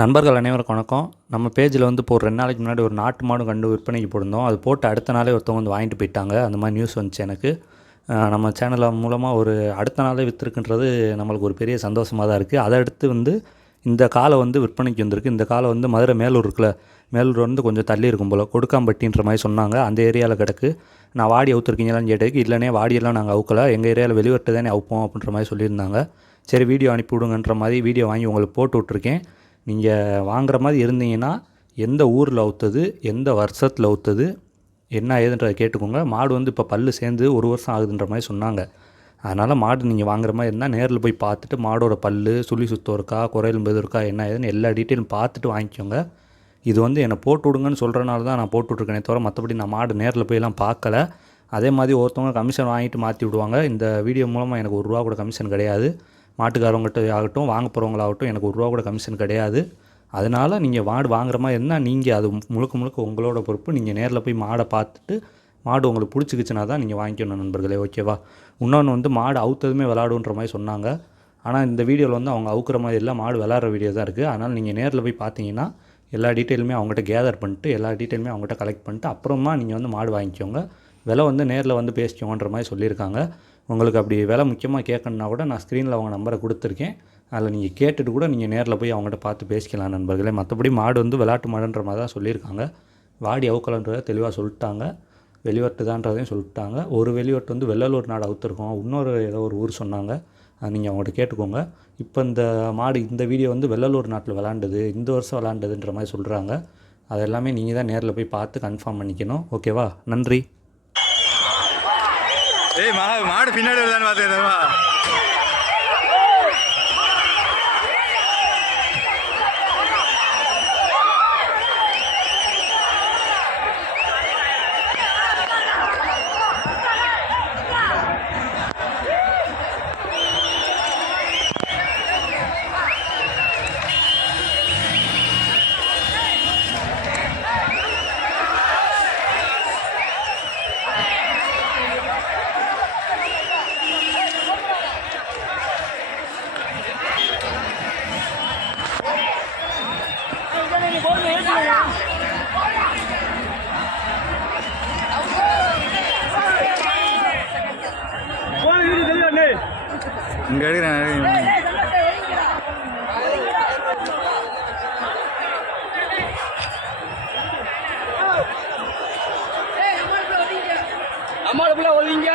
நண்பர்கள் அனைவருக்கும் வணக்கம். நம்ம பேஜில் வந்து இப்போ ஒரு ரெண்டு நாளைக்கு முன்னாடி ஒரு நாட்டு மாடு கண்டு விற்பனைக்கு போட்டிருந்தோம். அது போட்டு அடுத்த நாளே ஒருத்தவங்க வந்து வாங்கிட்டு போயிட்டாங்க. அந்த மாதிரி நியூஸ் வந்துச்சு எனக்கு. நம்ம சேனல் மூலமாக ஒரு அடுத்த நாளே விற்றுருக்குன்றது நம்மளுக்கு ஒரு பெரிய சந்தோஷமாக தான் இருக்குது அதை அடுத்து வந்து இந்த காலை வந்து விற்பனைக்கு வந்திருக்கு. இந்த காலை வந்து மதுரை மேலூர் இருக்குல்ல மேலூர் வந்து கொஞ்சம் தள்ளி இருக்கும் போல் கொடுக்காம்பட்டின்ற மாதிரி சொன்னாங்க. அந்த ஏரியாவில் கிடக்கு. நான் வாடி அவுத்துருக்கீங்களான்னு கேட்டதுக்கு இல்லைனே வாடியெல்லாம் நாங்கள் அவுக்கல. எங்கள் ஏரியாவில் வெளிவட்டு தானே அவுப்போம் அப்படின்ற மாதிரி சொல்லியிருந்தாங்க. சரி வீடியோ அனுப்பி விடுங்கன்ற மாதிரி வீடியோ வாங்கி உங்களுக்கு போட்டு விட்ருக்கேன் நீங்கள் வாங்குற மாதிரி இருந்தீங்கன்னா எந்த ஊரில் அவுத்தது எந்த வருஷத்தில் அவுத்தது என்ன ஏதுன்றதை கேட்டுக்கோங்க. மாடு வந்து இப்போ பல்லு சேர்ந்து ஒரு வருஷம் ஆகுதுன்ற மாதிரி சொன்னாங்க. அதனால் மாடு நீங்கள் வாங்குற மாதிரி இருந்தால் நேரில் போய் பார்த்துட்டு மாடோட பல்லு சுழி சுத்தம் இருக்கா குறையலும் எது இருக்கா என்ன ஏதுன்னு எல்லா டீட்டெயிலும் பார்த்துட்டு வாங்கிக்கோங்க. இது வந்து என்னை போட்டு விடுங்கன்னு சொல்கிறனால தான் நான் போட்டுட்ருக்கேனே தவிர மற்றபடி நான் மாடு நேரில் போயெல்லாம் பார்க்கல. அதே மாதிரி ஒருத்தவங்க கமிஷன் வாங்கிட்டு மாற்றி விடுவாங்க. இந்த வீடியோ மூலமாக எனக்கு ஒரு ரூபா கூட கமிஷன் கிடையாது. மாட்டுக்காரவங்ககிட்ட ஆகட்டும் வாங்க போகிறவங்களாகட்டும் எனக்கு ஒரு ரூபா கூட கமிஷன் கிடையாது. அதனால் நீங்கள் மாடு வாங்குற மாதிரி இருந்தால் நீங்கள் அது முழுக்க முழுக்க உங்களோட பொறுப்பு. நீங்கள் நேரில் போய் மாடை பார்த்துட்டு மாடு உங்களுக்கு பிடிச்சிக்கிச்சுனா தான் நீங்கள் வாங்கிக்கணும் நண்பர்களே ஓகேவா? இன்னொன்று வந்து மாடு அவுத்ததுமே விளாடுன்ற மாதிரி சொன்னாங்க. ஆனால் இந்த வீடியோவில் வந்து அவங்க அவுக்கிற மாதிரி இல்லை மாடு விளாட்ற வீடியோ தான் இருக்குது அதனால் நீங்கள் நேரில் போய் பார்த்தீங்கன்னா எல்லா டீட்டெயிலுமே அவங்ககிட்ட கேதர் பண்ணிட்டு எல்லா டீட்டெயிலுமே அவங்ககிட்ட கலெக்ட் பண்ணிட்டு அப்புறமா நீங்கள் வந்து மாடு வாங்கிக்கோங்க. விலை வந்து நேரில் வந்து பேசிக்கோன்ற மாதிரி சொல்லியிருக்காங்க. உங்களுக்கு அப்படி விலை முக்கியமாக கேட்கணுன்னா கூட நான் ஸ்க்ரீனில் அவங்க நம்பரை கொடுத்துருக்கேன். அதில் நீங்கள் கேட்டுட்டு கூட நீங்கள் நேரில் போய் அவங்ககிட்ட பார்த்து பேசிக்கலாம் நண்பர்களே. மற்றபடி மாடு வந்து விளாட்டு மாடுன்ற மாதிரி தான் சொல்லியிருக்காங்க. வாடி அவுக்கலன்றதை தெளிவாக சொல்லிட்டாங்க. வெளிவட்டு தான்றதையும் சொல்லிட்டாங்க. ஒரு வெளிவட்டு வந்து வெள்ளலூர் நாடு அவுத்துருக்கோம். இன்னொரு ஏதோ ஒரு ஊர் சொன்னாங்க. நீங்கள் அவங்கள்ட்ட கேட்டுக்கோங்க. இப்போ இந்த மாடு இந்த வீடியோ வந்து வெள்ளலூர் நாட்டில் விளாண்டுது இந்த வருஷம் விளாண்டதுன்ற மாதிரி சொல்கிறாங்க அது எல்லாமே நீங்கள் தான் நேரில் போய் பார்த்து கன்ஃபார்ம் பண்ணிக்கணும். ஓகேவா நன்றி. ஏய் மா மாடு பின்னாடி வருதான்னு பார்த்தேன் இங்கே எடுக்கிறேன் அம்மாளுக்குள்ள ஒழிங்க